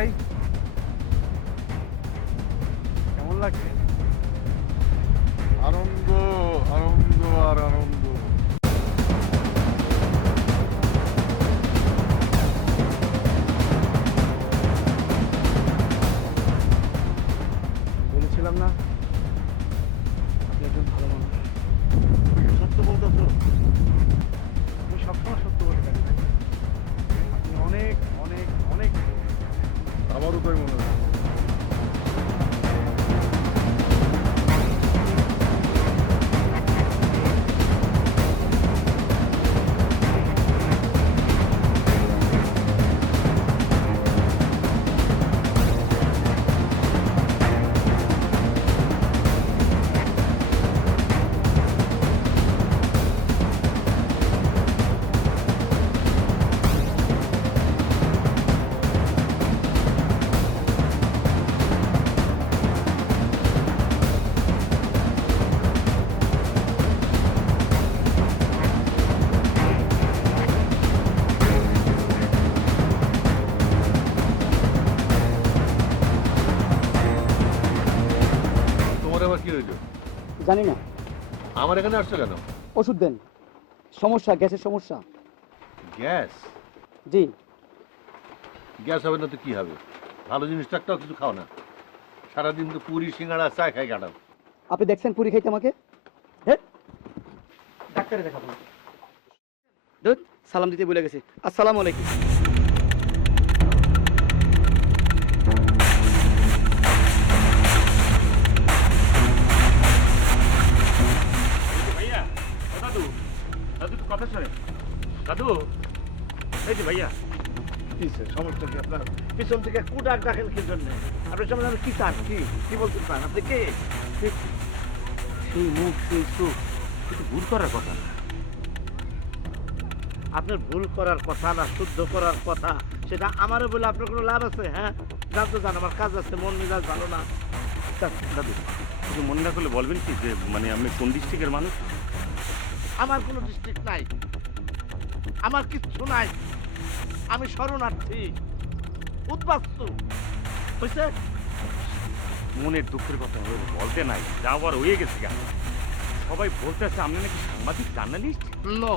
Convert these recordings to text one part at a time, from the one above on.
ভাই, কেমন লাগছে? আনন্দ, আনন্দ আর আনন্দ। বলেছিলাম না আপনি একজন ভালো মানুষ। তুমি কি সত্য বলতেছো? আমি সবসময় সত্য বলে থাকি ভাই। আপনি অনেক অনেক অনেক আমারও তাই মনে হয়। তোমার আবার কি হইলো? জানি না। আমার এখানে আসছো কেন? ওষুধ দেন, সমস্যা, গ্যাসের সমস্যা। গ্যাস? জি। গ্যাস হবে না তো কি হবে? ভালো জিনিস তো একটাও কিছু খাও না। সারাদিন তো পুরি সিঙ্গাড়া চা খাই কাটাও। আপনি দেখছেন পুরি খাইতে আমাকে? হ্যাঁ, ডাক্তারে দেখাবো। দুধ সালাম দিতে ভুলে গেছি। আসসালামু আলাইকুম। ভাইয়া ও দাদু, দাদু একটু কথা শোনে। দাদু, এই যে ভাইয়া, কিসে সমস্যা কি আপনার? পিছন থেকে কুটার ডাকেন কি জন্য? আপনার সামনে আমি কি চান? কি বলতে চান? আপনি কে? সেই মুখ, সেই চোখ, একটু ভুল করার কথা না। আপনার ভুল করার কথা না, শুদ্ধ করার কথা, সেটা আমারও বলে আপনার কোনো লাভ আছে? হ্যাঁ, জানতো জান আমার কাজ আছে, মন মেজাজ ভালো না। দাদু, কিছু মনে না করলে বলবেন কি যে মানে আমি কোন ডিস্ট্রিক্টের মানুষ? আমার কোনো ডিস্ট্রিক্ট নাই, আমার কিচ্ছু নাই। আমি শরণার্থী, উদ্বাস্তু। বুঝছে? মনের দুঃখের কথা বলতে নাই, যাওয়ার হয়ে গেছে কেন? সবাই বলতেছে আপনি নাকি সাংবাদিক, জার্নালিস্ট। নো,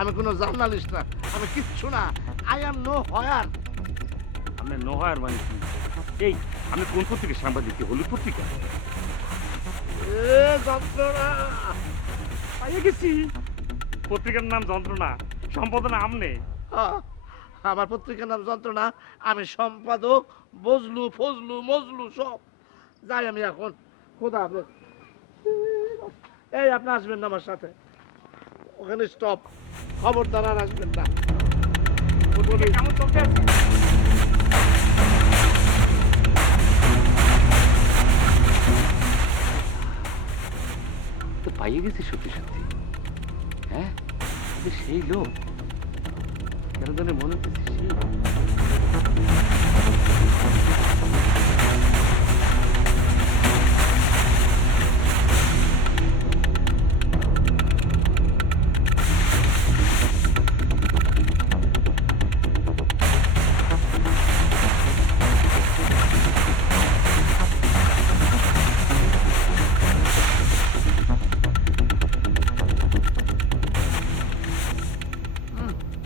আমি কোনো জার্নালিস্ট না, আমি কিচ্ছু না। আই এম নো হয়ার। আপনি নো হয়ার মানে কি? এই আমি কোন পত্রিকার সাংবাদিক? হলুদ পত্রিকা? যন্ত্রণা পাইয়ে গেছি। পত্রিকার নাম যন্ত্রণা, সম্পাদনা আমনে। আমার পত্রিকার নাম যন্ত্রণা, আমি সম্পাদক, বজলু ফজলু মজলু সব। যাই আমি এখন, খোদা হাফেজ। এই আপনি আসবেন না আমার সাথে, ওখানে স্টপ, খবরদার আর আসবেন না। কেমন চলতে আছে? তো পাইয়ে গেছি সত্যি সত্যি। হ্যাঁ, সেই লোক কেন জানে মনে হচ্ছে সেই।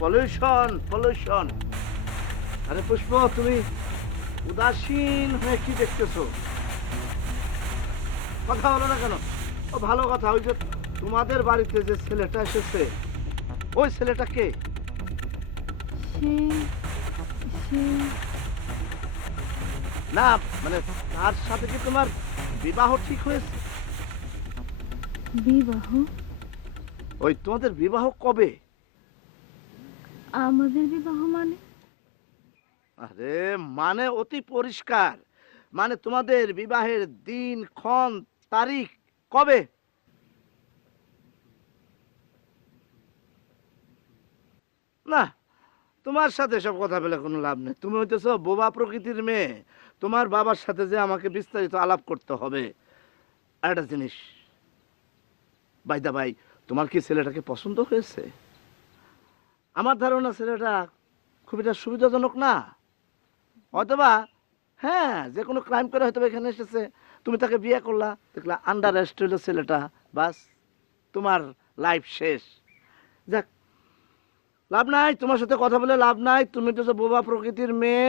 Pollution pollution. আরে পুষ্প, তুমি উদাসীন হয়ে কি দেখতেছো? কথা বলো না কেন? ও ভালো কথা, ওই যে তোমাদের বাড়িতে যে ছেলেটা এসেছে, ওই ছেলেটা কে? না মানে তার সাথে কি তোমার বিবাহ ঠিক হয়েছে? বিবাহ? ওই তোমাদের বিবাহ কবে? আমাদের বিবাহ মানে? আরে মানে অতি পরিষ্কার, মানে তোমাদের বিবাহের দিন ক্ষণ তারিখ কবে? না, তোমার সাথে সব কথা বলে কোনো লাভ নেই। তুমি হইতেছো বোবা প্রকৃতির মেয়ে। তোমার বাবার সাথে যে আমাকে বিস্তারিত আলাপ করতে হবে। আর একটা জিনিস, বাইদা ভাই, তোমার কি ছেলেটাকে পছন্দ হয়েছে? আমার ধারণা ছেলেটা খুব একটা সুবিধাজনক না। হয়তোবা হ্যাঁ যে কোনো ক্রাইম করে হয়তো এখানে এসেছে, তুমি তাকে বিয়ে করলা, দেখলা আন্ডার অ্যারেস্ট হইলো ছেলেটা, বাস তোমার লাইফ শেষ। যাক, লাভ নাই তোমার সাথে কথা বলে লাভ নাই, তুমি তো যে বোবা প্রকৃতির মেয়ে,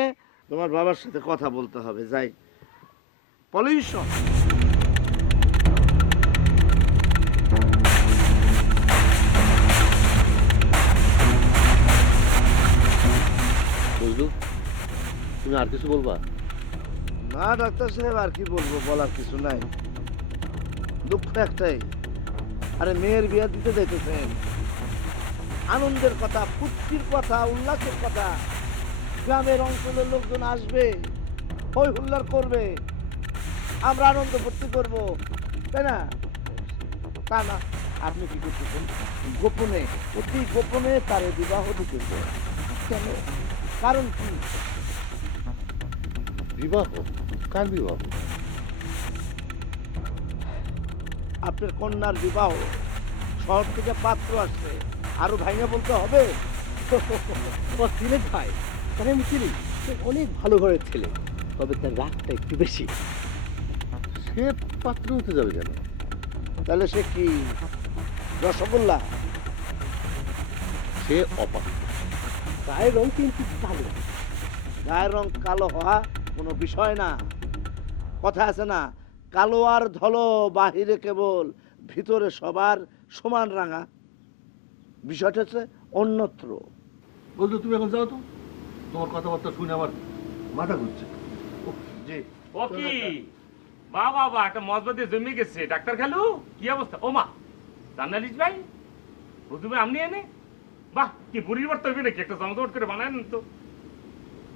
তোমার বাবার সাথে কথা বলতে হবে। যাই, পলিউশন। বুঝলু, তুমি আর কিছু বলবা? না ডাক্তার সাহেব, আর কি বলবো, বলার কিছু নাই। দুঃখ একটাই, আরে মেয়ের বিয়ে দিতে যাইতেছেন, আনন্দের কথা, ফুর্তির কথা, উল্লাসের কথা, গ্রামের অঞ্চলের লোকজন আসবে, হই হুল্লার করবে, আমরা আনন্দ ফুর্তি করবো, তাই না? তা না, আপনি কি করতেছেন? গোপনে, অতি গোপনে তারে বিবাহ দিতেছে। কেন? কারণ কি? বিবাহ? কার বিবাহ? আপনার কন্যার বিবাহ, শহর থেকে পাত্র আসছে, আরো ভাইয়া বলতে হবে? সিলেট ভাই, তাহলে আমি চিনি, সে অনেক ভালো ঘরের ছেলে, তবে তার রাগটা একটু বেশি। সে পাত্র হতে যাবে কেন? তাহলে সে কি রসগোল্লা? সে অপাত্র। গায়ের রং কিন্তু কালো। গায়ের রং কালো হওয়া কোনো বিষয় না। কথা আছে না, কালো আর ধলো বাহিরে কেবল, ভিতরে সবার সমান রাঙা। বিষয়টা হচ্ছে অন্যত্র। বুঝলো, তুমি এখন যাও তো, তোমার কথাবার্তা শুনে আমার মাথা ঘুরছে। জি ও কি বাবা বাবা, একটা মজবাদি জমে গেছে। ডাক্তার খালু, কি অবস্থা? ও মা, জার্নালিস্ট ভাই, হুজুর আপনি এনে, বাহ, কি বুড়ির বার তৈরি নাকি? একটা জমজমট করে বানায় নেন তো।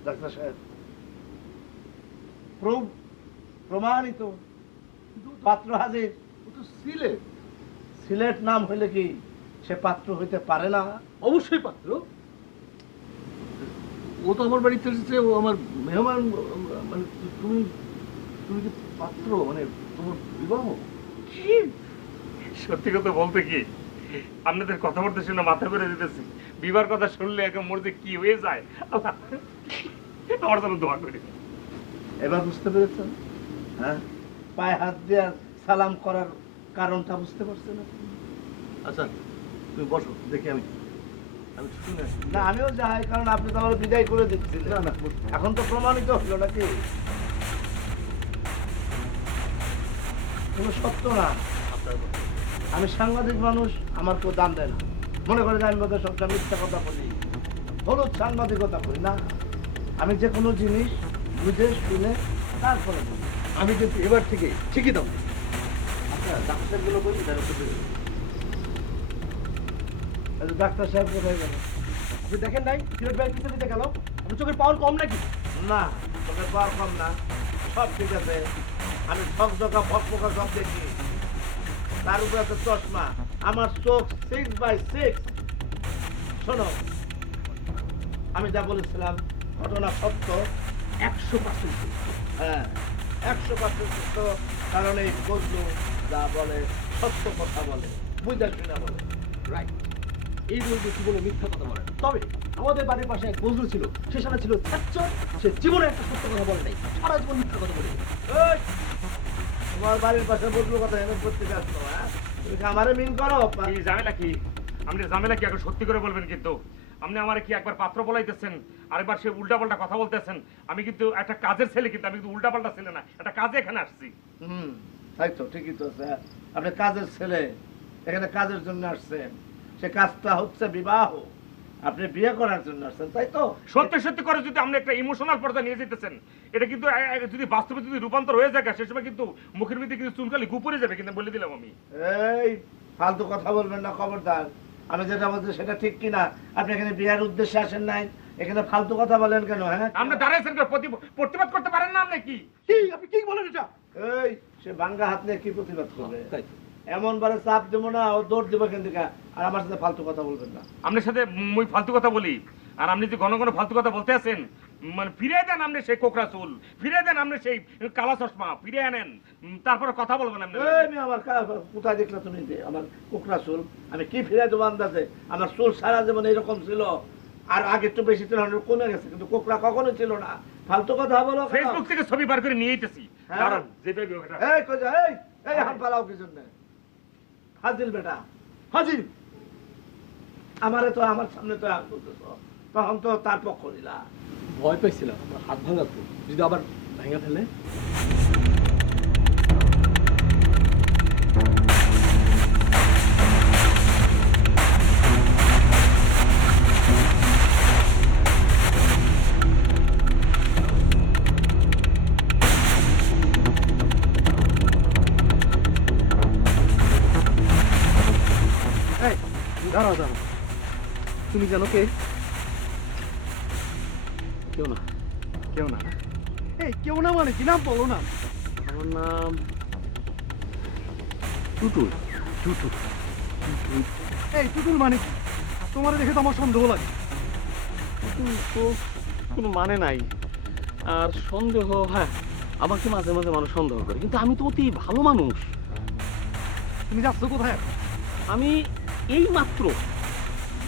ডাক্তার সাহেব, প্রমাণিত, পাত্র হাজির। ও তো সিলেট। সিলেট নাম হইলে কি সে পাত্র হইতে পারে না? অবশ্যই পাত্র। ও তো আমার বাড়িতে এসেছে, ও আমার মেহমান। মানে তুমি তুমি কি পাত্র? মানে তোমার বিবাহ? কি সত্যি কথা বলতে কি, আপনাদের কথাবার্তা শুনে মাথা করে দিতেছি। বিবার কথা শুনলে এখন মোর যে কি হয়ে যায়, আল্লাহ আমার জন্য দোয়া করি। এবার বুঝতে পেরেছেন? হ্যাঁ, পায়ে হাত দিয়ে সালাম করার কারণটা বুঝতে পারছেন? আচ্ছা, তুমি বসো, দেখি আমি আমি শুনে আসি। না, আমিও যাই, কারণ আপনি তো আমার বিদায় করে দিচ্ছিলেন। না, না, এখন তো প্রমাণিত হলো নাকি? কোনো সত্য না। আপনার কথা। আমি সাংবাদিক মানুষ, আমার কেউ দাম দেয় না। মনে করে যে আমি বোধহয় সবটা মিথ্যা কথা বলি, হলুদ সাংবাদিকতা করি না। আমি যে কোনো জিনিস বুঝে শুনে তারপরে বলি। আমি কিন্তু এবার থেকে ঠিকই দাম দিই। আচ্ছা, ডাক্তারগুলো বলি তারা তো বলি। ডাক্তার সাহেব কোথায় গেল? আপনি দেখেন নাই সিলেট ভাই পিছনে দিতে গেল? আপনি চোখের পাওয়ার কম নাকি? না, তোকে পাওয়ার কম না, সব ঠিক আছে। আমি ঝকঝকা ফকফকা সব দেখি। তার উপরে একটা চশমা, আমার চোখ 6/6। শোনো, আমি যা বলেছিলাম ঘটনা সত্য, 100% হ্যাঁ 100% সত্য। কারণ এই বন্ধু যা বলে সত্য কথা বলে, বুঝা শুনা বলে। রাইট। এই বলতে জীবনে মিথ্যা কথা বলে না। তবে আমাদের বাড়ির পাশে এক বন্ধু ছিল, সে সারা ছিল ছাত্র, সে জীবনে একটা সত্য কথা বলে নাই, সারা জীবন মিথ্যা কথা বলে। এই, তোমার বাড়ির পাশে বদলু কথা এমন করতে যাচ্ছ? হ্যাঁ, তুমি কি আমারে মিন করো? কি ঝামেলা কি? আপনি ঝামেলা কি এখন সত্যি করে বলবেন কিন্তু। আপনি আমারে কি একবার পাত্র বলাইতেছেন, আরেকবার সে উল্টাপাল্টা কথা বলতেছেন। আমি কিন্তু একটা কাজের ছেলে, কিন্তু আমি কিন্তু উল্টাপাল্টা ছেলে না, একটা কাজে এখানে আসছি। তাই তো, ঠিকই তো আছে। আপনি কাজের ছেলে, এখানে কাজের জন্য আসছেন। সে কাজটা হচ্ছে বিবাহ, আপনি বিয়ে করার জন্য আসছেন, তাই তো? সত্যি সত্যি করে যদি আপনি একটা ইমোশনাল পর্দা নিয়ে যেতেছেন, এটা কিন্তু যদি বাস্তবে যদি রূপান্তর হয়ে যায়, সে সময় কিন্তু মুখের মধ্যে কিন্তু চুলকালি গুপুরে যাবে, কিন্তু বলে দিলাম আমি। এই ফালতু কথা বলবেন না, খবরদার। আমি যেটা বলছি সেটা ঠিক কিনা? আপনি এখানে বিয়ের উদ্দেশ্যে আসেন নাই, এখানে ফালতু কথা বলেন কেন? হ্যাঁ, আপনি দাঁড়াইছেন কেন? প্রতিবাদ করতে পারেন না আপনি? কি কি আপনি কি বলেন এটা? এই সে ভাঙ্গা হাত নিয়ে কি প্রতিবাদ করবে? তাই এমন বারে চাপ দেবো না, ও দৌড় দেবো এখান থেকে। আর আমার সাথে ফালতু কথা বলবেন না। আপনার সাথে মুই ফালতু কথা বলি, আর আপনি যে ঘন ঘন ফালতু কথা বলতে আছেন, মানে ফিরে দেন আপনি সেই কোকড়া চুল, ফিরে দেন আপনি সেই কালা চশমা, ফিরে আনেন, তারপরে কথা বলবেন আপনি। এই মেয়ে, আমার কোথায় দেখলা তুমি যে আমার কোকড়া চুল? আমি কি ফিরে দেবো আন্দাজে? আমার চুল সারা জীবন এরকম ছিল, আর আগে একটু বেশি ছিল, কমে গেছে, কিন্তু কোকড়া কখনো ছিল না। ফালতু কথা বলো কেন? ফেসবুক থেকে ছবি বার করে নিয়ে আইতেছি হ্যাঁ। দাঁড়ান যেটা হোক এটা এই কই যা এই হাত পালাও কি জন্য? হাজির বেটা হাজির। আমারে তো আমার সামনে তো হাত তুলতেছ, তখন তো তার পক্ষ দিলা। ভয় পাইছিলাম আমার হাত ভাঙাতো, যদি আবার ভেঙে ফেলে। এই, দাঁড়াও দাঁড়াও, তুমি জানো কে? কেউ না কেউ না। এই কেউ না মানে কি, নাম বলো না। আমার নাম টুটুল। টুটুল? এই টুটুল মানে কি? তোমার দেখে তো আমার সন্দেহ লাগে। টুটুল তো কোনো মানে নাই, আর সন্দেহ, হ্যাঁ আমাকে মাঝে মাঝে মানুষ সন্দেহ করে, কিন্তু আমি তো অতি ভালো মানুষ। তুমি যাচ্ছ কোথায় এখন? আমি এই মাত্র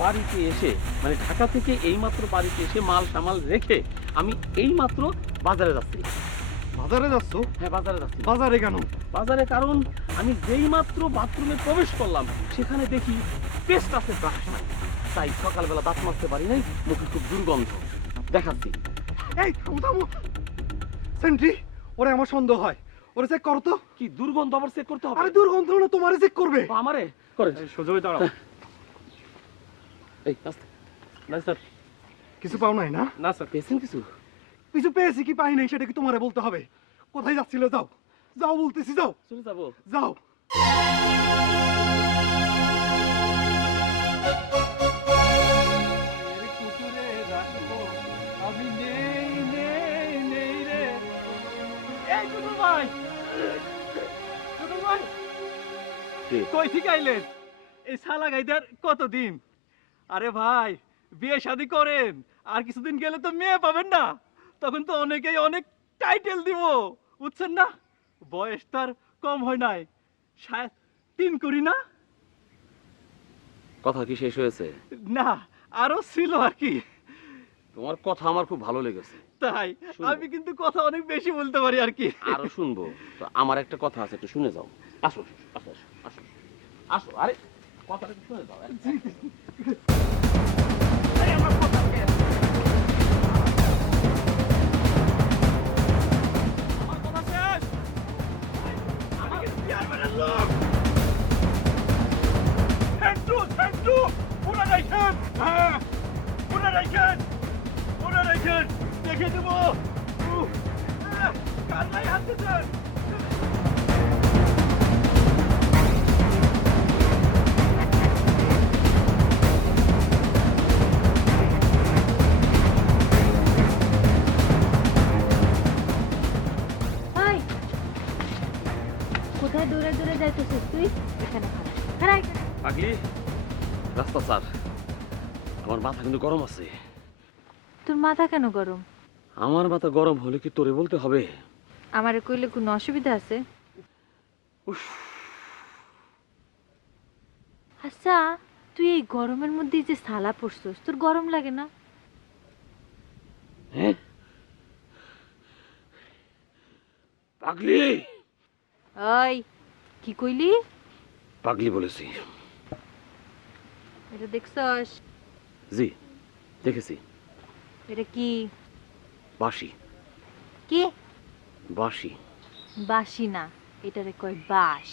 বাড়িতে এসে, মানে ঢাকা থেকে এই মাত্র বাড়িতে এসে মাল সামাল রেখে আমি এই মাত্র বাজারে যাচ্ছি। বাজারে যাচ্ছ? হ্যাঁ বাজারে যাচ্ছি। বাজারে কেন? বাজারে কারণ আমি যেই মাত্র বাথরুমে প্রবেশ করলাম সেখানে দেখি পেস্ট আছে, ব্রাশ নাই। তাই সকালবেলা দাঁত মাজতে পারি নাই, মুখে খুব দুর্গন্ধ। দেখাচ্ছি। এই থামো থামো, সেন্ট্রি, ওরে আমার সন্দেহ হয়, ওরে চেক করো তো। কি দুর্গন্ধ আবার চেক করতে হবে? আরে দুর্গন্ধ না, তোমারে চেক করবে। ও, আমারে করে সোজা হয়ে দাঁড়াও। এই আস্তে। না স্যার। কিছু পাও নাই না? না স্যার, পেয়েছেন কিছু? কিছু পেয়েছি কি পাই নাই সেটা কি তোমারে বলতে হবে? কোথায় যাচ্ছিলে? যাও যাও বলতেছি, যাও চলে যাবো। যাও। আমি নেই নেই নেই রে। এই টুটুল ভাই, টুটুল ভাই কই থেকে আইলেন? এই শালা গাইদার কতদিন? আরে ভাই বিয়ে শাদী করেন, আর কিছুদিন গেলে তো মেয়ে পাবেন না, তখন তো অনেকেই অনেক টাইটেল দিব, বুঝছেন না? বয়স তার কম হয় নাই, শায়দ 3 করি না। কথা কি শেষ হয়েছে? না, আরো ছিল আর কি। তোমার কথা আমার খুব ভালো লেগেছে, তাই শুনবো। আমি কিন্তু কথা অনেক বেশি বলতে পারি আর কি। আরো শুনবো। তো আমার একটা কথা আছে, একটু শুনে যাও। আসো আসো আসো আসো আসো। আরে কথাটা একটু শুনে যাও। আমার কথা শেষ। আমি কিন্তু চেয়ারম্যানের লোক। থ্যাংক ইউ, পুরা রাইখেন। হ্যাঁ, পুরা রাইখেন, পুরা রাইখেন, দেখে দেবো। কান্নাই হাত দিতেন। হাই, কোথায় দূরে দূরে যাইতেছিস তুই? এখানে খাড়া খাড়া এখানে। পাগলি, রাস্তা স্যার, আমার মাথা কিন্তু গরম আছে। তোর মাথা কেন গরম? আমার মাথা গরম হলে কি তোরে বলতে হবে? আমারে কইলে কোনো অসুবিধা আছে? আচ্ছা, তুই এই গরমের মধ্যে যে সালা পরছস, তোর গরম লাগে না? হ্যাঁ পাগলি, ওই কি কইলি? পাগলি বলেছি। এটা দেখছস? জি দেখেছি। এটা কি? বাঁশি। কি? বাঁশি। বাঁশি না, এটারে কয় বাঁশ।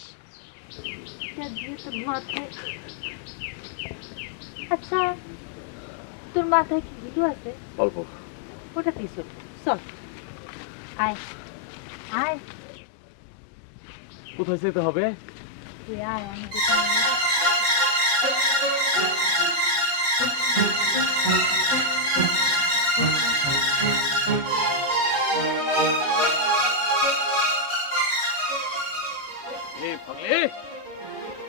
এটা দিয়ে তোর মাথায়। আচ্ছা, তোর মাথায় কি ভিডিও আছে? অল্প। ওটা কি চল, চল আয় আয়, কোথায় যেতে হবে? তুই আয়, আমি দোকানে নিয়ে যাচ্ছি। এই পাগলি,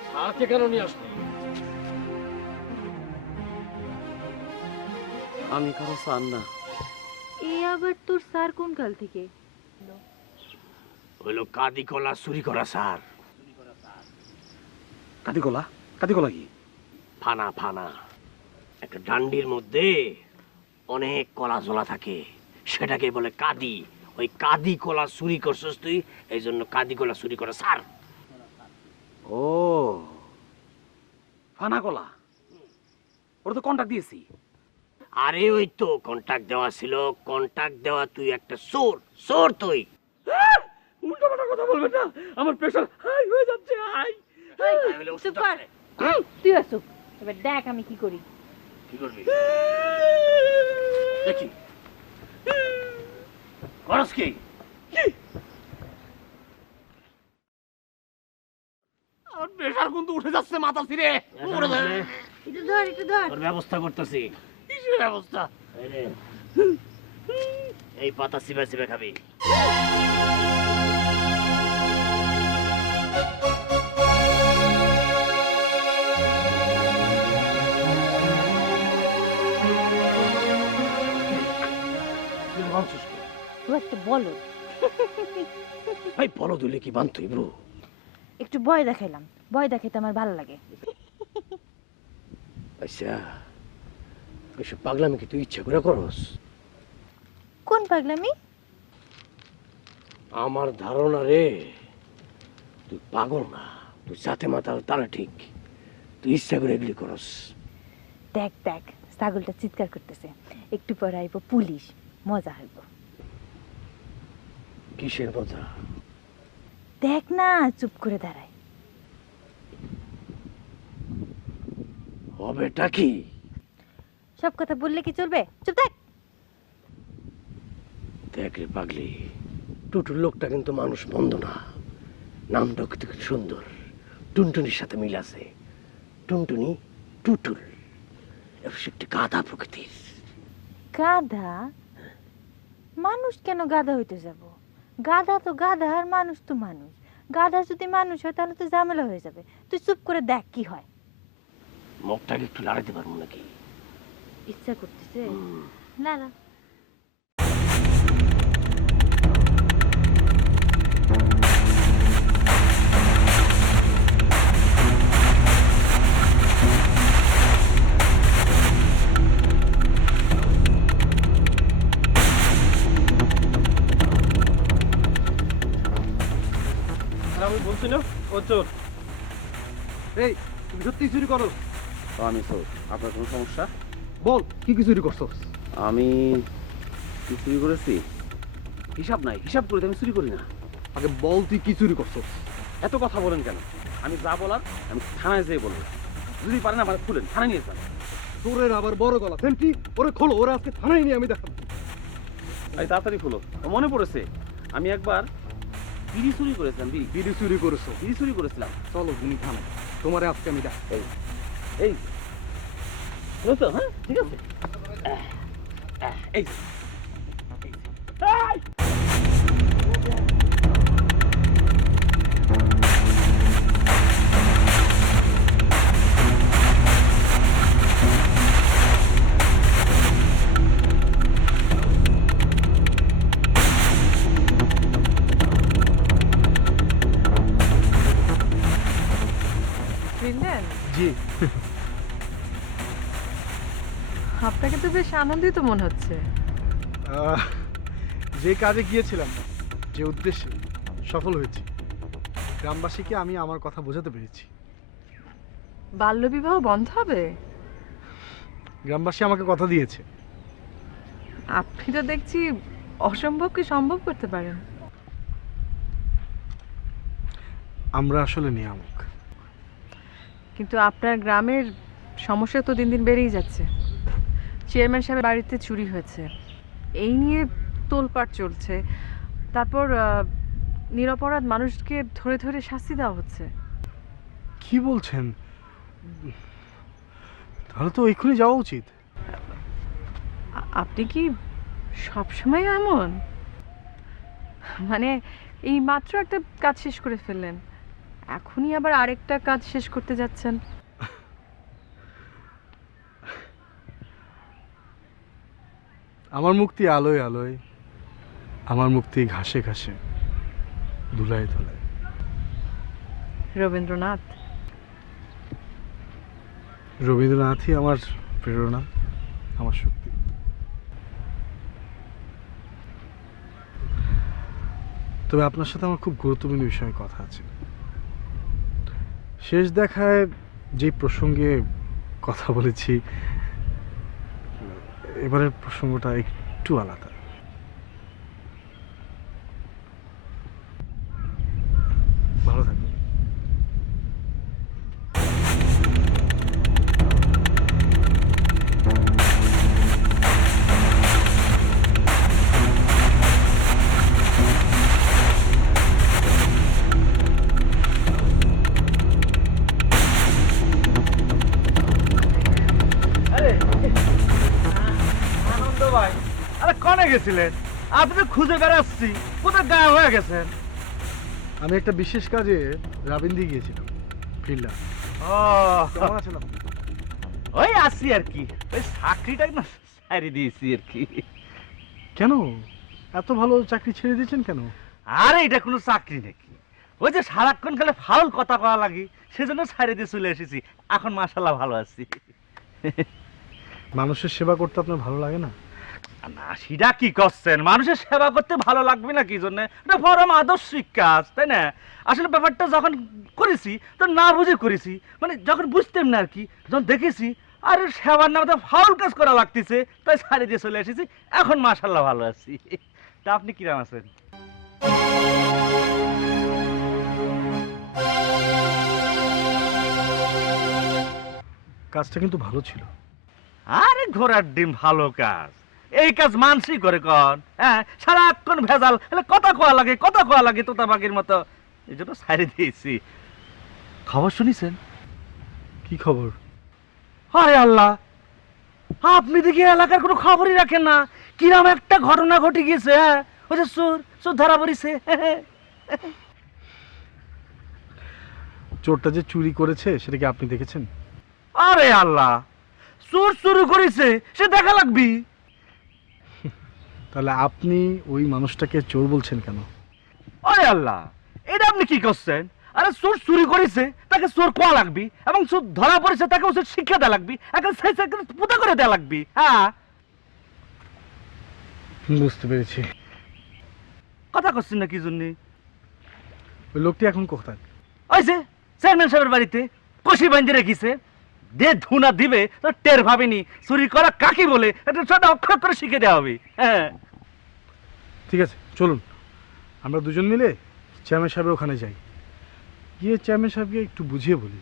স্যারকে কেন নিয়ে আসলি? আমি কারো স্যার না। এ আবার তোর স্যার কোন কাল থেকে? হইলো কাদি কলা চুরি করা স্যার। কাতিকলা? কাতিকলা কি? ফানা ফানা একটা ডান্ডির মধ্যে অনেক কলা ঝোলা থাকে, সেটাকে বলে কাদি। ওই কাদি কলা চুরি করছস তুই, এই জন্য কাদি কলা চুরি করে স্যার। ও ফানা কলা, ওরা তো কন্ট্রাক্ট দিয়েছি। আরে ওই তো কন্টাক্ট দেওয়া ছিল, কন্টাক্ট দেওয়া, তুই একটা চোর, চোর তুই। উল্টো পাল্টা কথা বলবেন না, আমার প্রেশার হাই হয়ে যাচ্ছে, হাই। চুপ কর। তুই আসুক, এবার দেখ আমি কি করি। কি করবি দেখি, করস কি? আমার প্রেশার কিন্তু উঠে যাচ্ছে মাথা ফিরে। একটু ধর, একটু ধর। তোর ব্যবস্থা করতেছি। কিসের ব্যবস্থা? এই নে, এই পাতা চিবে চিবে খাবি। ও একটা বলো, ভাই বলো দিলে কি বানতুই ব্রো? একটু ভয় দেখাইলাম, ভয় দেখাইতে আমার ভালো লাগে। আচ্ছা, এসব পাগলামি কি তুই ইচ্ছা করে করস? কোন পাগলামি? আমার ধারণা রে, তুই পাগল না, তুই সাথে মাতাল তারা ঠিক, তুই ইচ্ছা করে এগুলি করস। দেখ দেখ, ছাগলটা চিৎকার করতেছে, একটু পরে আইব পুলিশ, মজা হইব। কিসের মজা? দেখ না, চুপ করে দাঁড়ায়। হবেটা কি? সব কথা বললে কি চলবে? চুপ থাক। দেখ রে পাগলি, টুটুর লোকটা কিন্তু মানুষ বন্ধ না, নামটাও কিন্তু খুব সুন্দর, টুনটুনির সাথে মিল আছে। টুনটুনি, টুটুল, একটি গাধা প্রকৃতির। গাধা? মানুষ কেন গাধা হইতে যাব? গাধা তো গাধা, আর মানুষ তো মানুষ। গাধা যদি মানুষ হয় তাহলে তো ঝামেলা হয়ে যাবে। তুই চুপ করে দেখ কি হয়। মুখটাকে একটু লাড়াইতে পারবো নাকি? ইচ্ছা করতেছে না না। আমি বলছি না ও চোর। এই তুমি সত্যি চুরি করো? তো আমি চোর, আপনার কোনো সমস্যা? বল কি কি চুরি করছো? আমি কি চুরি করেছি হিসাব নাই, হিসাব করে আমি চুরি করি না। আগে বল তুই কি চুরি করছো? এত কথা বলেন কেন? আমি যা বলার আমি থানায় যেয়ে বলবো, যদি পারেন আমার খুলেন, থানায় নিয়ে যান। তোরের আবার বড় গলা ফেলটি, ওরে খোলো, ওরা আজকে থানায় নিয়ে আমি দেখাবো। এই তাড়াতাড়ি খুলো। ও মনে পড়েছে, আমি একবার বিড়ি চুরি করেছিলাম। বিড়ি চুরি করেছো? বিড়ি চুরি করেছিলাম। চলো তুমি থানায়, তোমারে আজকে আমি দেখ। এই এই তো, হ্যাঁ ঠিক আছে। এই জি। আপনাকে তো বেশ আনন্দিত মনে হচ্ছে। যে কাজে গিয়েছিলাম, যে উদ্দেশ্যে, সফল হয়েছি। গ্রামবাসীকে আমি আমার কথা বোঝাতে পেরেছি। বাল্যবিবাহ বন্ধ হবে? গ্রামবাসী আমাকে কথা দিয়েছে। আপনি তো দেখছি অসম্ভবকে সম্ভব করতে পারেন। আমরা আসলে নিয়ামক। কিন্তু আপনার গ্রামের সমস্যা তো দিন দিন বেড়েই যাচ্ছে। চেয়ারম্যান সাহেবের বাড়িতে চুরি হয়েছে, এই নিয়ে তোলপাড় চলছে। তারপর নিরপরাধ মানুষকে ধরে ধরে শাস্তি দেওয়া হচ্ছে। কি বলছেন? তাহলে তো এক্ষুনি যাওয়া উচিত। আপনি কি সবসময় এমন? মানে এই মাত্র একটা কাজ শেষ করে ফেললেন, এখনই আবার আরেকটা কাজ শেষ করতে যাচ্ছেন। আমার মুক্তি আলোয় আলোয়, আমার মুক্তি ঘাসে ঘাসে, ধুলায় ধুলায়। রবীন্দ্রনাথ। রবীন্দ্রনাথই আমার প্রেরণা, আমার শক্তি। তবে আপনার সাথে আমার খুব গুরুত্বপূর্ণ বিষয়ে কথা আছে। শেষ দেখায় যে প্রসঙ্গে কথা বলেছি, এবারের প্রসঙ্গটা একটু আলাদা। ভালো থাকবেন। আনন্দ ভাই, আরে কনে গেছিলেন? আপনি তো খুঁজে বেড়াচ্ছি, কোথায় গায়েব হয়ে গেছেন? আমি একটা বিশেষ কাজে রাবিন্দি গিয়েছিলাম, ফিরলাম। ও, কেমন আছেন আপনি? ওই আসি আর কি, ওই চাকরিটা না ছাড়ি দিয়েছি আর কি। কেন এত ভালো চাকরি ছেড়ে দিয়েছেন কেন? আরে এটা কোনো চাকরি নাকি, ওই যে সারাক্ষণ খালি ফাউল কথা কওয়া লাগি, সেজন্য ছাড়ি দিয়ে চলে এসেছি। এখন মাশাআল্লাহ ভালো আছি। মানুষের সেবা করতে আপনার ভালো লাগে না? না সেটা কি করছেন, মানুষের সেবা করতে ভালো লাগবে না কি জন্য? এটা পরম আদর্শিক কাজ, তাই না? আসলে ব্যাপারটা যখন করেছি তো না বুঝে করেছি, মানে যখন বুঝতাম না আর কি, যখন দেখেছি আরে সেবার নামে তো ফাউল কাজ করা লাগতেছে, তাই ছাড়ি দিয়ে চলে এসেছি। এখন মাশাআল্লাহ ভালো আছি। তা আপনি কিরম আছেন? কাজটা কিন্তু ভালো ছিল। আরে ঘোড়ার ডিম ভালো কাজ, এই কাজ মানসি করে কন। হ্যাঁ, সারাক্ষণ ভেজাল, কথা কোয়া লাগে তোতা পাখির মতো, এই জন্য ছাড়ি দিয়েছি। খবর শুনিছেন? কি খবর? আরে আল্লাহ, আপনি দেখি এলাকার কোনো খবরই রাখেন না। কিরম একটা ঘটনা ঘটে গিয়েছে। হ্যাঁ, ওই যে চোর ধরা পড়েছে। চোরটা যে চুরি করেছে সেটা কি আপনি দেখেছেন? আরে আল্লাহ, চোর চুরি করেছে সে দেখা লাগবি। তাহলে আপনি ওই মানুষটাকে চোর বলছেন কেন? আরে আল্লাহ, এটা আপনি কি করছেন? আরে চোর চুরি করেছে তাকে চোর কোয়া লাগবি, এবং চোর ধরা পড়েছে তাকে উচিত শিক্ষা দেওয়া লাগবি, এখন পুতা করে দেওয়া লাগবি। হ্যাঁ, বুঝতে পেরেছি। কথা করছেন না কি জন্য? ওই লোকটি এখন কোথায়? ওই যে চেয়ারম্যান সাহেবের বাড়িতে কষি বাঁধে রেখেছে। দে ধুনা দিবে তো টের ভাবেনি চুরি করা কাকে বলে, এটা ছোট অক্ষর করে শিখে দেওয়া হবে। হ্যাঁ, ঠিক আছে, চলুন আমরা দুজন মিলে চেয়ারম্যান সাহেবের ওখানে যাই, গিয়ে চেয়ারম্যান সাহেবকে একটু বুঝিয়ে বলি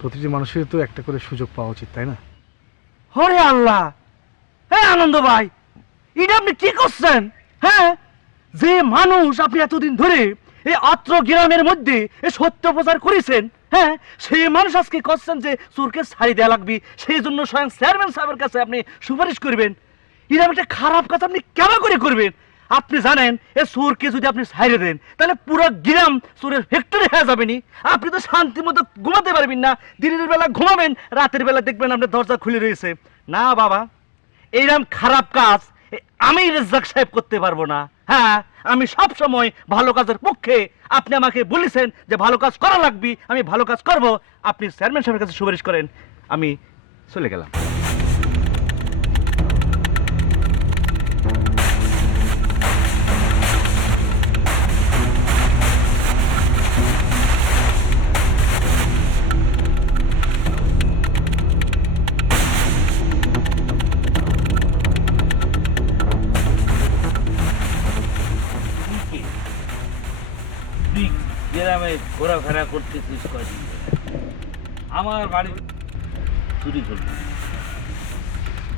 প্রতিটি মানুষের তো একটা করে সুযোগ পাওয়া উচিত, তাই না? হরে আল্লাহ, হ্যাঁ আনন্দ ভাই, এটা আপনি কি করছেন? হ্যাঁ, যে মানুষ আপনি এতদিন ধরে এই অত্র গ্রামের মধ্যে এই সত্য প্রচার করেছেন, হ্যাঁ, সেই মানুষ আজকে করছেন যে চোরকে ছাড়ি দেওয়া লাগবে, সেই জন্য স্বয়ং চেয়ারম্যান সাহেবের কাছে আপনি সুপারিশ করবেন। এরকম একটা খারাপ কথা আপনি কেমন করে করবেন? আপনি জানেন এ চোরকে যদি আপনি ছাড়িয়ে দেন তাহলে পুরো গ্রাম চোরের ফ্যাক্টরি হয়ে যাবে নি। আপনি তো শান্তি মতো ঘুমাতে পারবেন না, দিনের বেলা ঘুমাবেন, রাতের বেলা দেখবেন আপনার দরজা খুলে রয়েছে। না বাবা, এইরকম খারাপ কাজ আমি রেজ্জাক সাহেব করতে পারবো না। হ্যাঁ, আমি সব সময় ভালো কাজের পক্ষে। আপনি আমাকে বলেছেন যে ভালো কাজ করা লাগবে, আমি ভালো কাজ করব। আপনি চেয়ারম্যান সাহেবের কাছে সুপারিশ করেন, আমি চলে গেলাম। তুই গ্রামে ঘোরাফেরা করতেছিস কয়দিন ধরে? আমার বাড়ি চুরি করবি,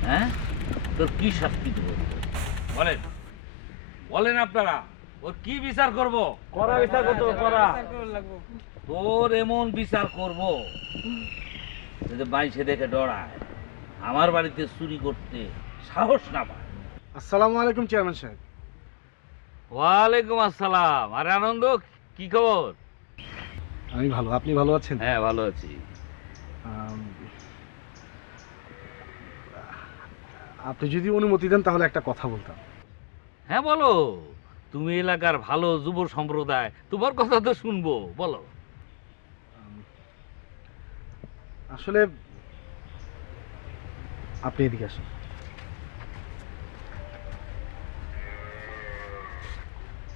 হ্যাঁ? তোর কি শাস্তি দেবো বলেন, বলেন আপনারা, ওর কি বিচার করব? করা বিচার করতে করা, তোর এমন বিচার করব যাতে বাইশে দেখে ডরায়, আমার বাড়িতে চুরি করতে সাহস না পায়। আসসালামু আলাইকুম চেয়ারম্যান সাহেব। ওয়ালাইকুম আসসালাম। আরে আনন্দ, কি খবর? আমি ভালো, আপনি ভালো আছেন? হ্যাঁ, ভালো আছি। আপনি যদি অনুমতি দেন তাহলে একটা কথা বলতাম। হ্যাঁ বলো, তুমি এলাকার ভালো যুব সম্প্রদায়, তোমার কথা তো শুনবো, বলো। আসলে আপনি এদিকে আসুন।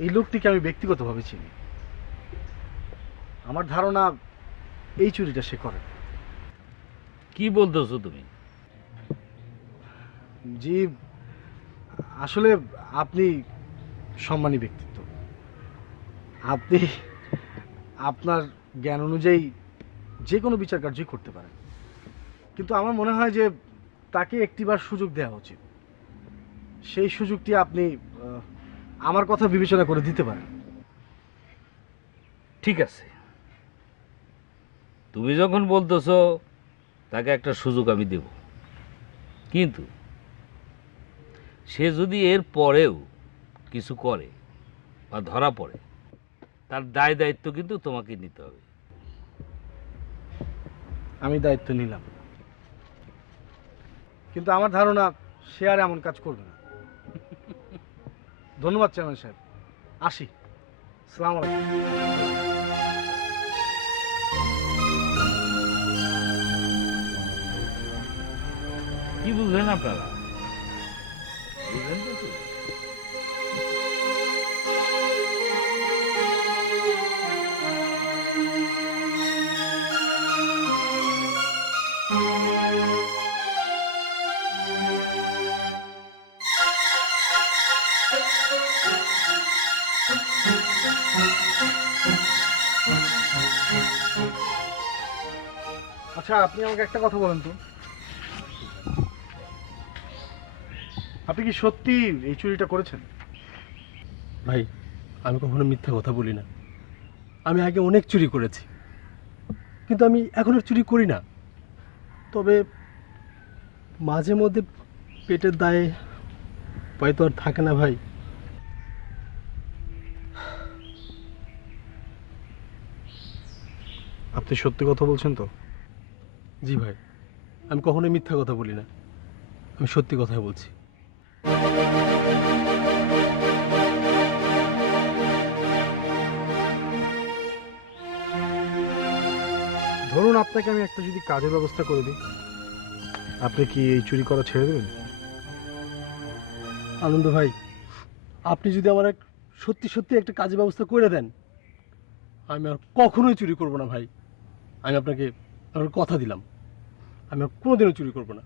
এই লোকটিকে আমি ব্যক্তিগতভাবে চিনি। আমার ধারণা এই চুরিটা সে করে। কি বলতেছো তুমি? জি, আসলে আপনি সম্মানী ব্যক্তিত্ব, আপনি আপনার জ্ঞান অনুযায়ী যে কোনো বিচার কার্যই করতে পারেন, কিন্তু আমার মনে হয় যে তাকে একটিবার সুযোগ দেওয়া উচিত। সেই সুযোগটি আপনি আমার কথা বিবেচনা করে দিতে পারেন। ঠিক আছে, তুমি যখন বলতেছো তাকে একটা সুযোগ আমি দেব, কিন্তু সে যদি এর পরেও কিছু করে বা ধরা পড়ে, তার দায় দায়িত্ব কিন্তু তোমাকে নিতে হবে। আমি দায়িত্ব নিলাম, কিন্তু আমার ধারণা সে আর এমন কাজ করবে না। ধন্যবাদ চেয়ারম্যান সাহেব, আসি। আসসালামু আলাইকুম। কি বুঝলেন আপনারা? বুঝলেন তো কি? আচ্ছা, আপনি আমাকে একটা কথা বলেন তো, আপনি কি সত্যি এই চুরিটা করেছেন? ভাই, আমি কখনো মিথ্যা কথা বলি না। আমি আগে অনেক চুরি করেছি, কিন্তু আমি এখন আর চুরি করি না। তবে মাঝে মধ্যে পেটের দায়ে উপায় তো আর থাকে না ভাই। আপনি সত্যি কথা বলছেন তো? জি ভাই, আমি কখনোই মিথ্যা কথা বলি না, আমি সত্যি কথাই বলছি। ধরুন আপনাকে আমি একটা যদি কাজের ব্যবস্থা করে দিই, আপনি কি এই চুরি করা ছেড়ে দেবেন? আনন্দ ভাই, আপনি যদি আমার এক সত্যি সত্যি একটা কাজের ব্যবস্থা করে দেন, আমি আর কখনোই চুরি করব না ভাই। আমি আপনাকে আমার কথা দিলাম, আমি আর কোনোদিনও চুরি করব না।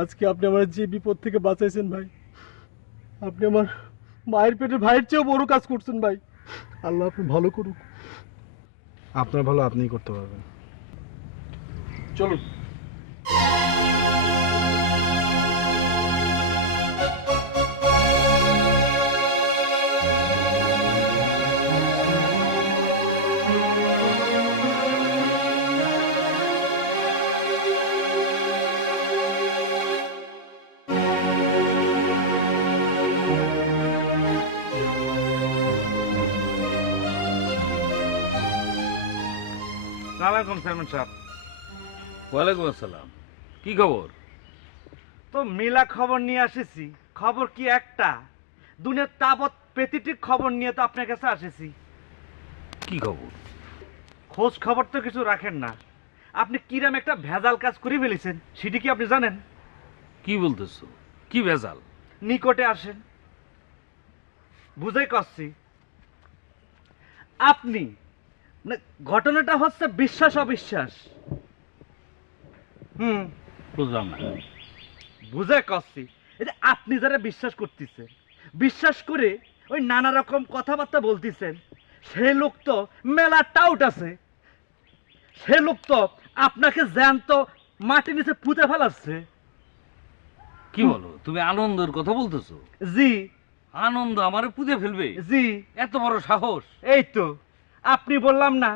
আজকে আপনি আমার যে বিপদ থেকে বাঁচাইছেন ভাই, আপনি আমার মায়ের পেটের ভাইয়ের চেয়েও বড় কাজ করছেন ভাই। আল্লাহ আপনি ভালো করুক। আপনার ভালো আপনিই করতে পারবেন। চলুন। সালামালাইকুম চেয়ারম্যান সাহেব। ওয়ালাইকুম আসসালাম। কি খবর? তো মিলা খবর নিয়ে আসেছি। খবর কি একটা, দুনিয়ার তাবৎ প্রতিটি খবর নিয়ে তো আপনার কাছে আসেছি। কি খবর? খোঁজ খবর তো কিছু রাখেন না। আপনি কিরাম একটা ভেজাল কাজ করে ফেলেছেন, সেটি কি আপনি জানেন? কি বলতেছো? কি ভেজাল? নিকটে আসেন, বুঝাই করছি। আপনি মানে ঘটনাটা হচ্ছে বিশ্বাস অবিশ্বাস। বুঝলাম না। বুঝাই করছি, এই যে আপনি যারা বিশ্বাস করতেছেন, বিশ্বাস করে ওই নানা রকম কথাবার্তা বলতেছেন, সে লোক তো মেলা টাউট আছে। সে লোক তো আপনাকে জ্যান্ত মাটির নিচে পুঁতে ফেলাচ্ছে। কি বলো তুমি? আনন্দের কথা বলতেছো? জি। আনন্দ আমারে পুঁতে ফেলবে? জি। এত বড় সাহস? এই তো আপনি বললাম না,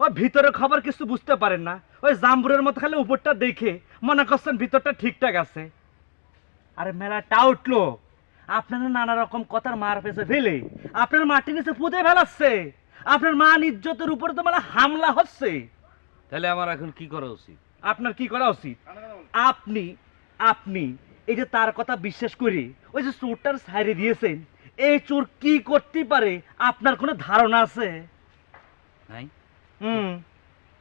ওই ভিতরে খবর কিছু বুঝতে পারেন না, ওই জাম্বুরের মতো খালি উপরটা দেখে মনে করছেন ভিতরটা ঠিকঠাক আছে। আরে মেলা টাউট লোক আপনারা নানা রকম কথার মার পেছে ফেলে আপনার মাটির নিচে পুঁতে ফেলাচ্ছে। আপনার মান ইজ্জতের উপরে তো মানে হামলা হচ্ছে। তাহলে আমার এখন কি করা উচিত? আপনার কি করা উচিত? আপনি আপনি এই যে তার কথা বিশ্বাস করে ওই যে চোরটার ছাইরে দিয়েছেন, এই চোর কি করতে পারে আপনার কোনো ধারণা আছে? নাই।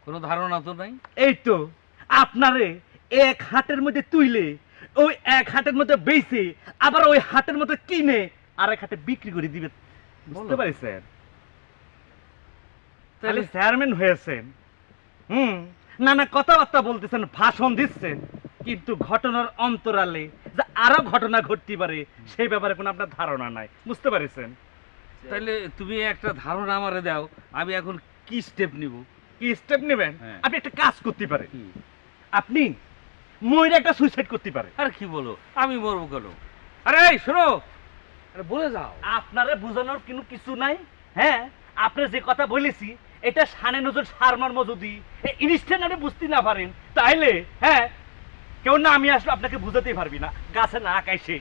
কোনো ধারণা তো নাই। এই তো আপনারে এক হাটের মধ্যে তুইলে ওই এক হাটের মধ্যে বেচে আবার ওই হাটের মধ্যে কিনে আর এক হাটে বিক্রি করে দিবে। বুঝতে পারছেন? তাহলে চেয়ারম্যান হয়েছেন, নানা কথাবার্তা বলতেছেন, ভাষণ দিচ্ছেন, কিন্তু ঘটনার অন্তরালে যে আরো ঘটনা ঘটতে পারে সেই ব্যাপারে কোনো আপনার ধারণা নাই। বুঝতে পারছেন? তাহলে তুমি একটা ধারণা আমারে দাও, আমি এখন কি স্টেপ নিব? কি স্টেপ নেবেন? হ্যাঁ। আপনি একটা কাজ করতে পারেন, আপনি ময়ূর একটা সুইসাইড করতে পারেন। আর কি বলো, আমি মরবো কেন? আরে এই শোনো, আরে বলে যাও। আপনারে বোঝানোর কিন্তু কিছু নাই। হ্যাঁ, আপনি যে কথা বলেছি এটা শানে নজর সারমর্ম যদি ইনস্ট্যান্ট আপনি বুঝতে না পারেন, তাইলে হ্যাঁ কেউ না আমি আসলে আপনাকে বুঝাতেই পারবি না, গাছে না কাইছে।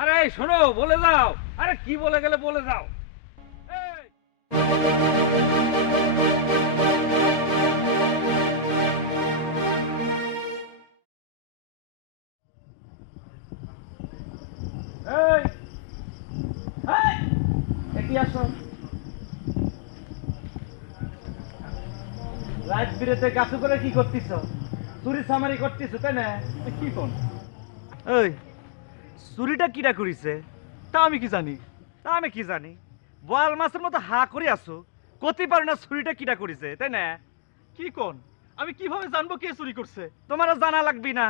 আরে এই শোনো, বলে যাও। আরে কি বলে গেলে বলে যাও। এই! এই এই এটি আসো। রাত বিরেতে গাছু করে কি করতিস? চুরি সামারি করতিস তাই না? কি কোন এই চুরিটা কিরা করিছে তা আমি কি জানি? তা আমি কি জানি? বোয়াল মাছের মতো হা করে আসো, কতি পারে না চুরিটা কিরা করিছে তাই না? কি কোন? আমি কিভাবে জানবো কে চুরি করছে? তোমার জানা লাগবি না।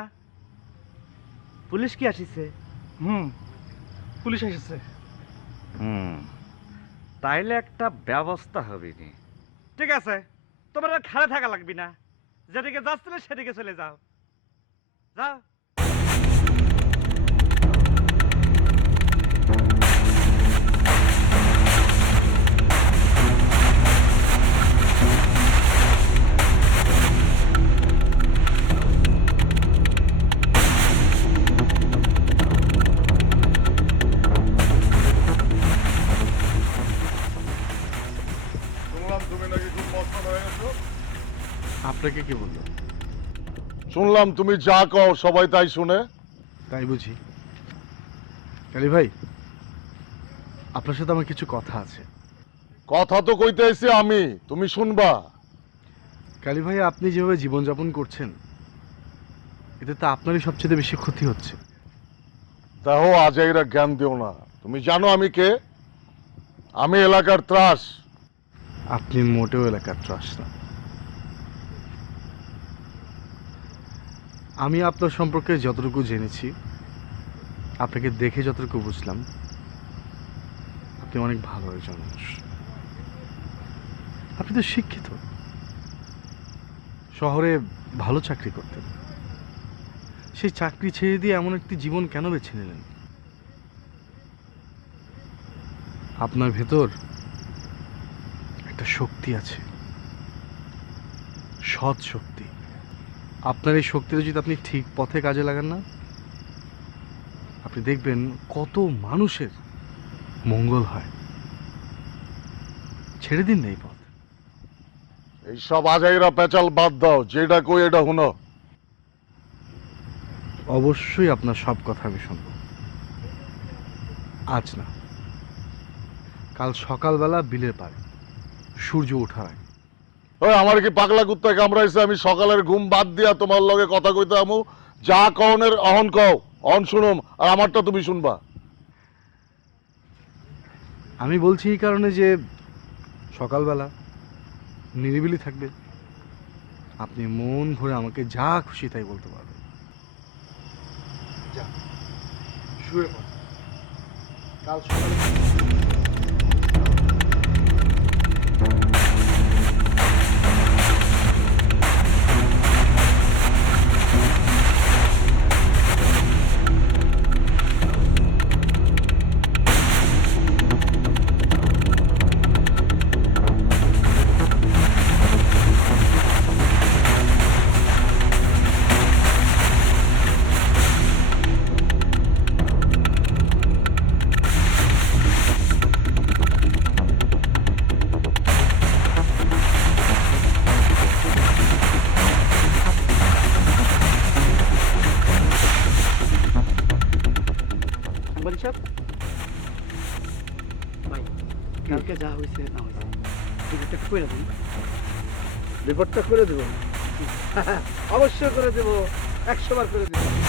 পুলিশ কি আসিছে? পুলিশ এসেছে। তাইলে একটা ব্যবস্থা হবে নি। ঠিক আছে, তোমার আর খেলা থাকা লাগবি না, যেদিকে যাচ্ছিলে সেদিকে চলে যাও। যাও। শুনলাম তুমি নাকি খুব মস্ত হয়ে গেছো। আপনাকে কি বললো? শুনলাম তুমি যা কও সবাই তাই শুনে। তাই বুঝি? কালী ভাই, আপনার সাথে আমার কিছু কথা আছে। কথা তো কইতে আইছি আমি, তুমি শুনবা। কালী ভাই, আপনি যেভাবে জীবনযাপন করছেন এতে তো আপনারই সবচেয়ে বেশি ক্ষতি হচ্ছে। দেখো আজাইরা জ্ঞান দিও না, তুমি জানো আমি কে? আমি এলাকার ত্রাস। আপনি মোটেও এলাকার ত্রাস না। আমি আপনার সম্পর্কে যতটুকু জেনেছি, আপনাকে দেখে যতটুকু বুঝলাম, আপনি অনেক ভালো একজন মানুষ। আপনি তো শিক্ষিত, শহরে ভালো চাকরি করতেন, সেই চাকরি ছেড়ে দিয়ে এমন একটি জীবন কেন বেছে নিলেন? আপনার ভেতর একটা শক্তি আছে, সৎ শক্তি। আপনার এই শক্তিটা যদি আপনি ঠিক পথে কাজে লাগান না, আপনি দেখবেন কত মানুষের মঙ্গল হয়। ছেড়ে দিন না এই পথ। এইসব আজাইরা পেঁচাল বাদ দাও, যেটা কই এটা শুনো। অবশ্যই আপনার সব কথা আমি শুনব। আজ না, কাল সকালবেলা বিলের পাড়ে সূর্য ওঠার আগে। ওই আমার কি পাগলা কুত্তা কামড়াইছে? আমি সকালের ঘুম বাদ দিয়া তোমার লগে কথা কইতে আমু। যা কওনের অহন কও, অহন শুনুম, আর আমারটা তুমি শুনবা। আমি বলছি এই কারণে যে সকালবেলা নিরিবিলি থাকবে, আপনি মন ভরে আমাকে যা খুশি তাই বলতে পারবেন। যা, শুয়ে পড়। কাল সকালে কালকে যা হয়েছে না হয়েছে রিপোর্টটা করে দেবো। রিপোর্টটা করে দেবো, অবশ্যই করে দেবো, 100 বার করে দেবো।